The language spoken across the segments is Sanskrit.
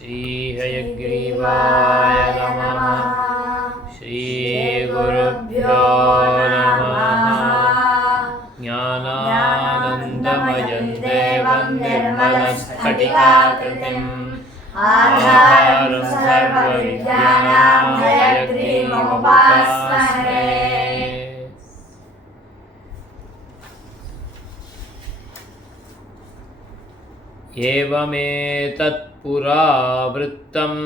श्रीहयग्रीवाय नमः। श्रीगुरुभ्यो नमः। ज्ञानानन्दमयं देवं निर्मलस्फटिकाकृतिम् आधारं सर्वविद्यानां हयग्रीवमुपास्महे। एवमेतत्पुरावृत्तम्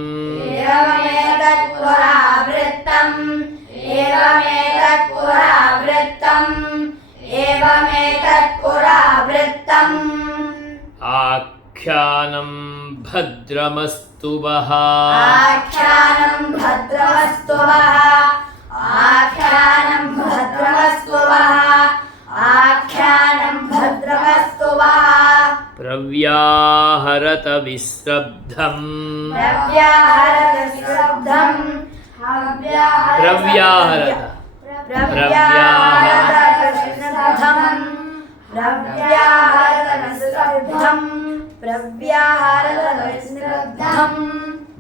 आख्यानं भद्रमस्तु वः। प्रव्याहरत विश्रब्धम्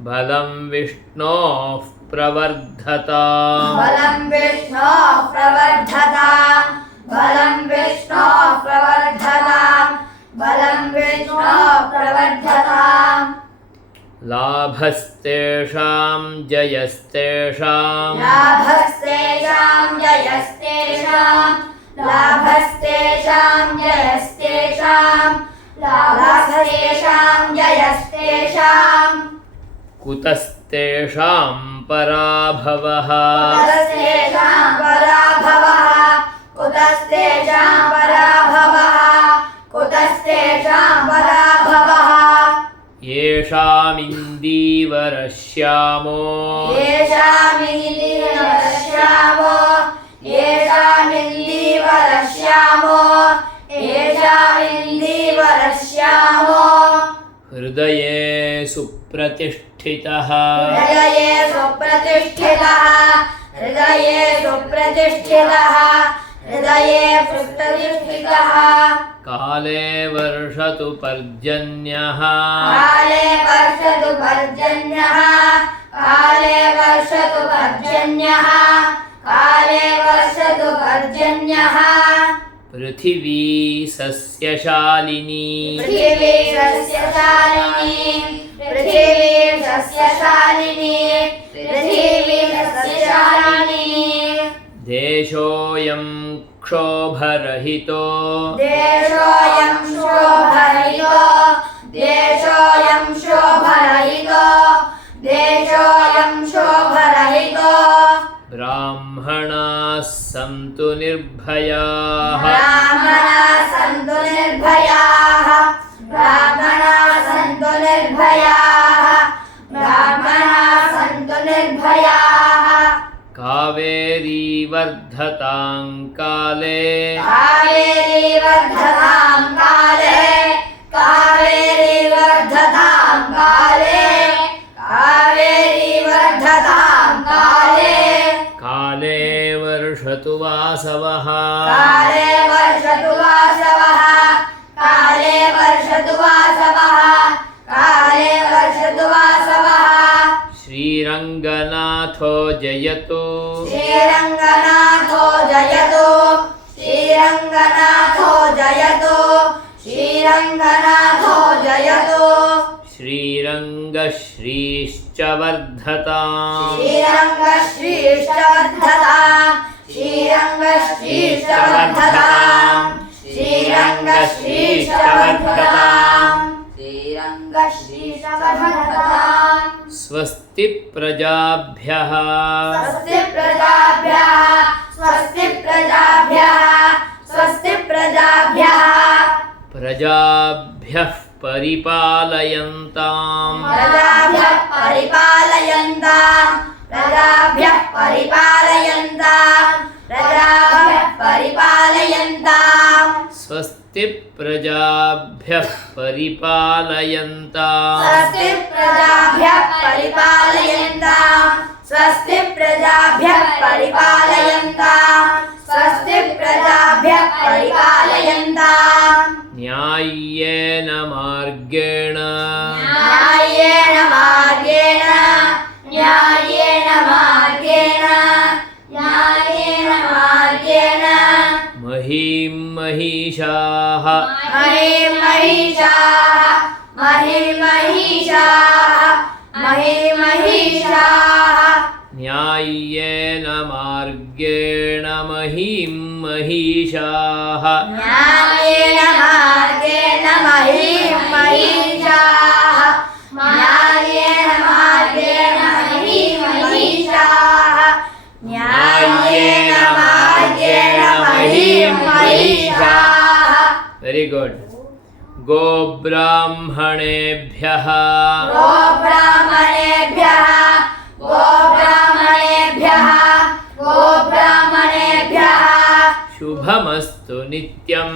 बलं विष्णोः प्रवर्धताम्। लाभस्तेषां जयस्तेषां कुतस्तेषां पराभवः। येषामिन्दीवरश्यामो हृदये सुप्रतिष्ठितः। काले वर्षतु पर्जन्यः पृथिवी सस्यशालिनी देशोऽयं क्षोभरहितो ब्राह्मणाः सन्तु निर्भयाः। कावेरी वर्धतां काले काले वर्षतु वासवः। श्रीरङ्गनाथो जयतु श्रीरङ्गश्रीश्च वर्धताम्। स्वस्ति प्रजाभ्यः प्रजाभ्यः परिपालयन्ताम्। स्वस्ति प्रजाभ्यः परिपालयन्ताम्। न्याय्येन मार्गेण महिषाः महिर्महिषाः न्याय्येन मार्गेण महीं महिषाः न्यायेन मार्गेण महिषाः न्यायेन मार्गेण महिषाः न्यायेन मार्गेण महिषाः। वेरी गुड। गोब्राह्मणेभ्यः शुभमस्तु नित्यं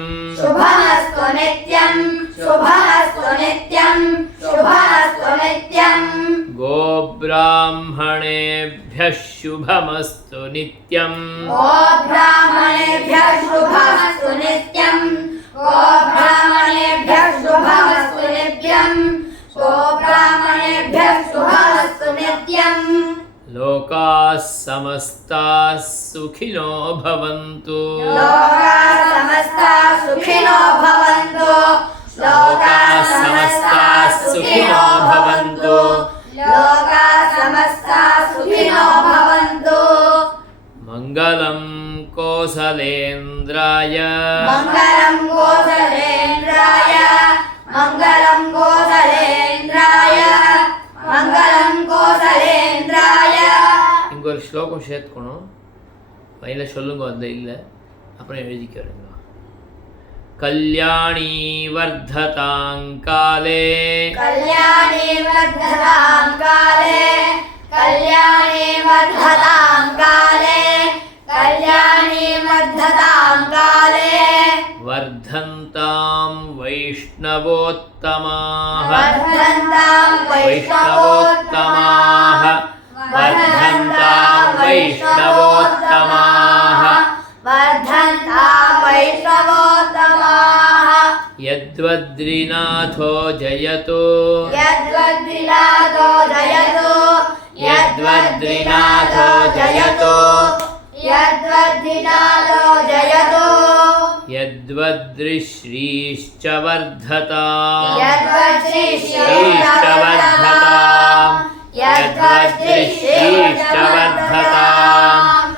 गोब्राह्मणेभ्यः शुभमस्तु नित्यं लोकाः समस्ताः सुखिनो भवन्तु लोकाः समस्ताः सुखिनो भवन्तु लोकाः समस्ताः सुखिनो भवन्तु लोकाः समस्ताः सुखिनो भवन्तु। मङ्गलं कोसलेन्द्राय मङ्गलं कोसलेन्द्राय मङ्गलं कोसलेन्द्राय मङ्गलं कोसलेन्द्राय। இங்க ஒரு ஸ்லோகம் சேர்த்துக்கணும். வயல சொல்லுங்க அந்த இல்லை அப்புறம் எழுதிக்கிறேங்க. கல்யாணி வர்ததாங் காலே कल्याणी वर्धतां काले कल्याणी वर्धतां काले कल्याणी वर्धतां काले वर्धन्तां वैष्णवोत्तमाः वर्धन्तां वैष्णवोत्तमाः वर्धन्तां वैष्णवोत्तमाः वर्धन्तां वैष्णवोत्तमाः। यद्वद्रीनाथो जयतु यद्वद्रीनाथो जयतु यद्वद्रीनाथो जयतु यद्वद्रीनाथो जयतु यद्वद्रिश्रीश्च वर्धताम् यद्वद्श्रीश्च वर्धताम् यद्वद्रिश्रीश्च वर्धताम्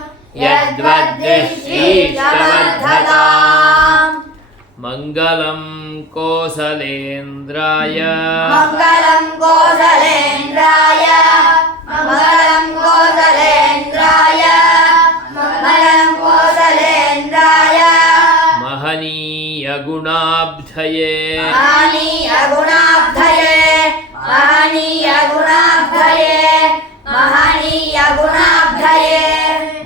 यद्वद्रिश्रीश्च वर्धताम्। मङ्गलं कोसलेन्द्राय मङ्गलं कोसलेन्द्राय मङ्गलं कोसलेन्द्राय मङ्गलं कोसलेन्द्राय महनीयगुणाब्धये महनीयगुणाब्धये महनीयगुणाब्धये महनीयगुणाब्धये।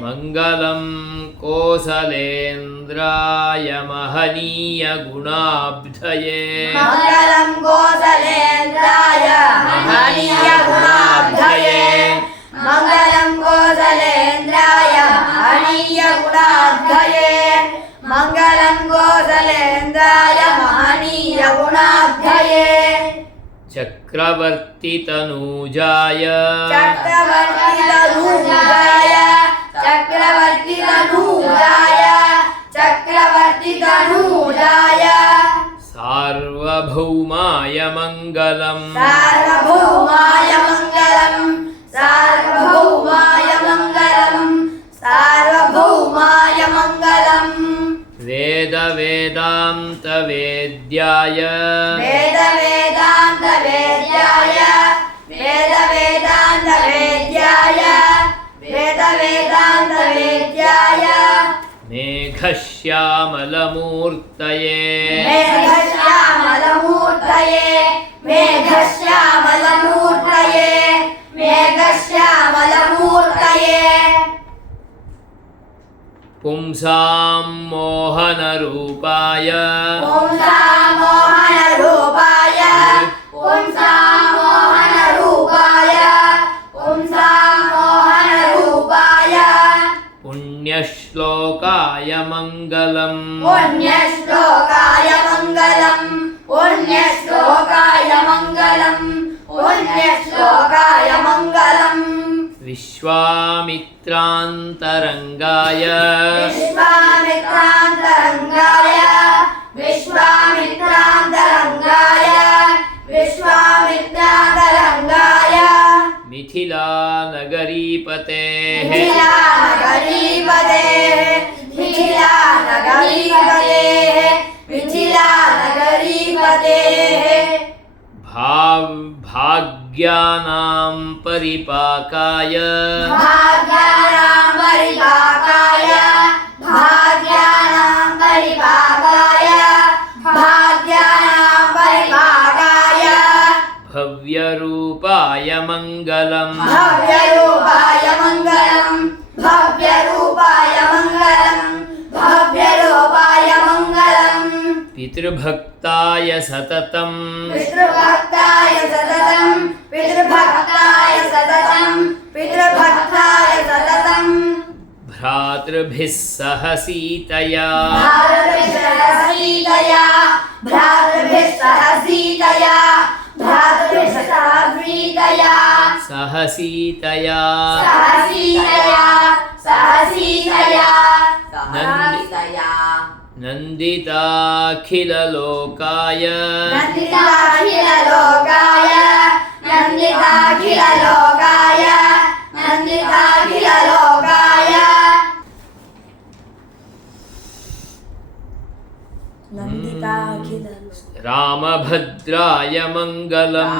मङ्गलं कोसलेन्द्राय महनीयगुणाब्धये मङ्गलं कोसलेन्द्राय महनीयगुणाब्धये मङ्गलं कोसलेन्द्राय महनीयगुणाब्धये मङ्गलं कोसलेन्द्राय महनीयगुणाब्धये। चक्रवर्तितनूजाय चक्रवर्तितनूजाय चक्रवर्तितनूजाय चक्रवर्तितनूजाय सार्वभौमाय मङ्गलम् सार्वभौमाय मङ्गलम् सार्वभौमाय मङ्गलम् सार्वभौमाय मङ्गलम्। वेदवेदान्तवेद्याय वेदवेदान्तवेद्याय वेदवेदान्तवेद्याय वेदवेदान्तवेद्याय मेघश्यामलमूर्तये मेघश्यामलमूर्तये मेघश्यामलमूर्तये मेघश्यामलमूर्तये। पुंसां मोहनरूपाय पुंसां मोहनरूपाय पुंसां मोहनरूपाय पुंसां मोहनरूपाय पुण्यश्लोकाय मङ्गलम् पुण्यश्लोकाय मङ्गलम् पुण्यश्लोकाय मङ्गलम् पुण्यश्लोकाय मङ्गलम्। विश्वामित्रान्तरङ्गाय विश्वामित्रान्तरङ्गाय विश्वामित्रान्तरङ्गाय मिथिलानगरीपतेः भाग्यानां परिपाकाय भव्यरूपाय मङ्गलम् पितृभक्ताय सततम् भ्रातृभिः सह सीतया सह सीतया नन्दिताखिललोकाय रामभद्राय मङ्गलम्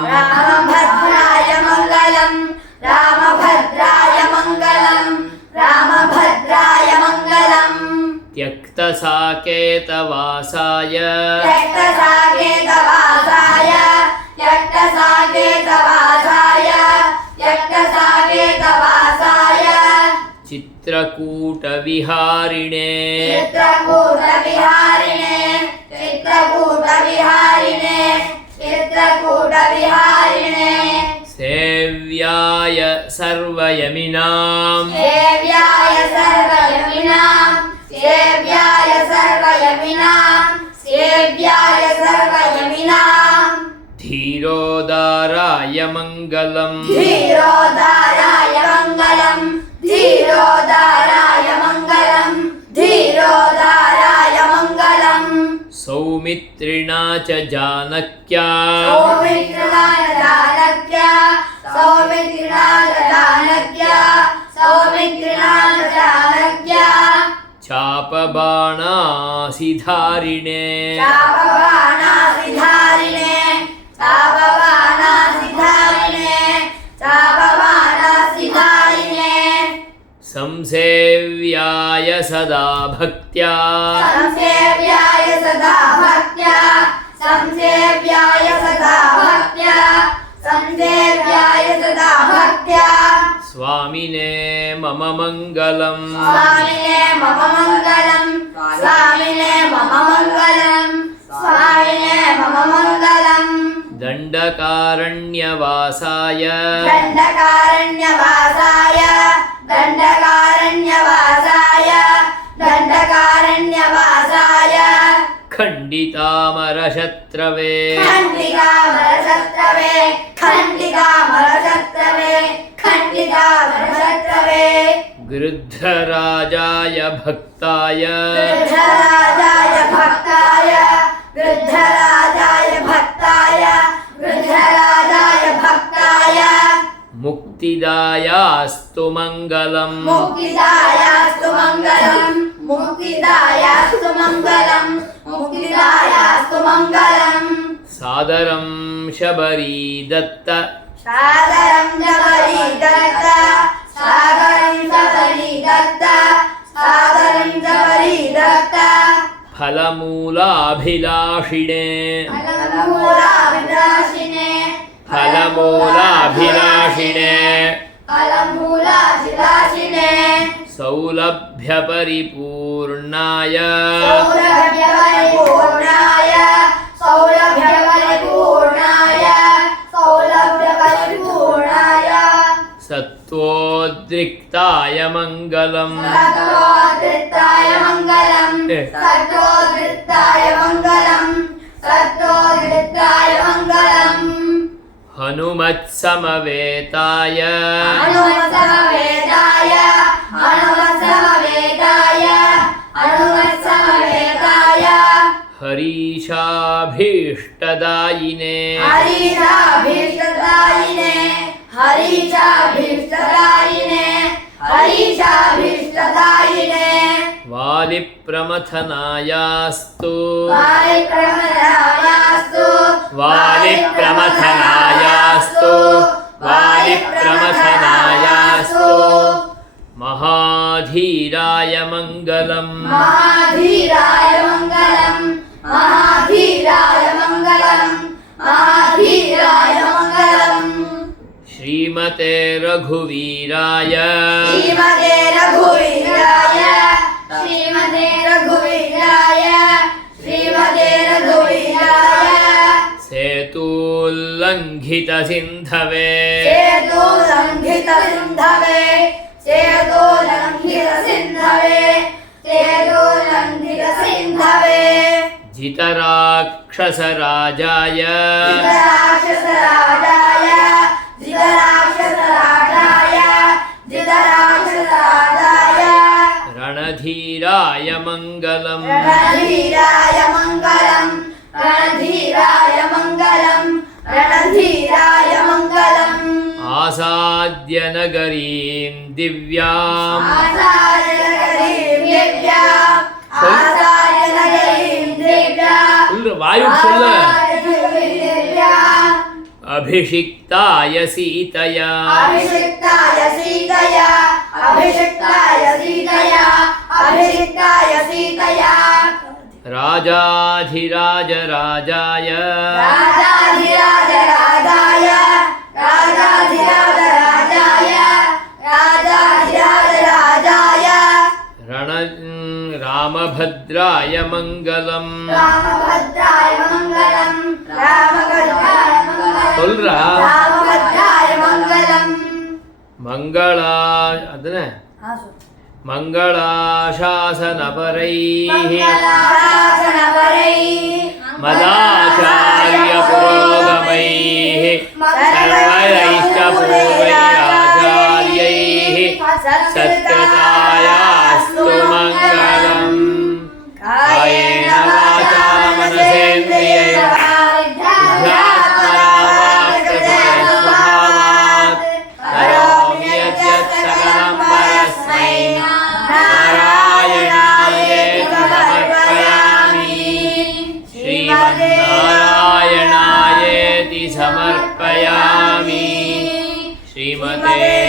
त्यक्तसाकेतवासाय चित्रकूटविहारिणे सेव्याय सर्वयमिनाम् धीरोदाराय मङ्गलम् सौमित्रिणा च जानक्या चापबाणासिधारिणे संसेव्याय सदा भक्त्या स्वामिने मम मङ्गलम् दण्डकारण्यवासाय खण्डितामरशत्रवे गृध्रराजाय भक्ताय मुक्तिदायास्तु मङ्गलम् सादरं शबरीदत्त फलमूलाभिलाषिणे सौलभ्यपरिपूर्णाय सत्त्वोद्रिक्ताय मङ्गलम् हनुमत्समवेताय हरीशाभीष्टदायिने अरीशाभीष्टदायिने वालिप्रमथनायास्तु वालिप्रमथनायास्तु वालिप्रमथनायास्तु वालिप्रमथनायास्तु महाधीराय मङ्गलम् महाधीराय मङ्गलम् महाधीराय मङ्गलम् महाधीराय मङ्गलम् श्रीमते रघुवीराय श्रीमते रघुवीराय श्रीमते रघुवीराय श्रीमते रघुवीराय सेतुल्लङ्घितसिन्धवे सेतुलङ्घितसिन्धवे सेतुलङ्घितसिन्धवे सेतुलङ्घितसिन्धवे जितराक्षसराजाय जितराक्षसराजाय जितराक्षसराजाय जितराक्षसराजाय रणधीराय मङ्गलम् रणधीराय मङ्गलम् रणधीराय मङ्गलम् रणधीराय मङ्गलम् आसाद्य नगरीं दिव्याम् आसाय नगरीं दिव्याम् आसाय नगरीं दिव्याम् वायु சொல்ல आसाय दिव्याम् अभिषिक्ताय सीतया अभिषिक्ताय सीतया अभिषिक्ताय सीतया अभिषिक्ताय सीतया राजाधिराज राजाय राजाधिराज राजाय राजाधिराज राजाय राजाधिराज राजाय रामभद्राय मङ्गलम् रामभद्राय मङ्गलम् रामभद्राय मङ्गलम् சொல்றா रामभद्राय मङ्गलम् मङ्गला ಅದನ್ನ मङ्गलाशासनपरैः मदाचार्यपुरोगमैः सर्वैष्टपूर्वैराचार्यैः सत्कृतायास्तु मङ्गलम् कायेन वाचा मनसेन्द्रियैर्बुद्ध्यात्मना वा प्रकृतिस्वभावात् करोमि यद्यत् सकलं परस्मै नारायणायेति समर्पयामि श्रीमन्नारायणायेति समर्पयामि श्रीमते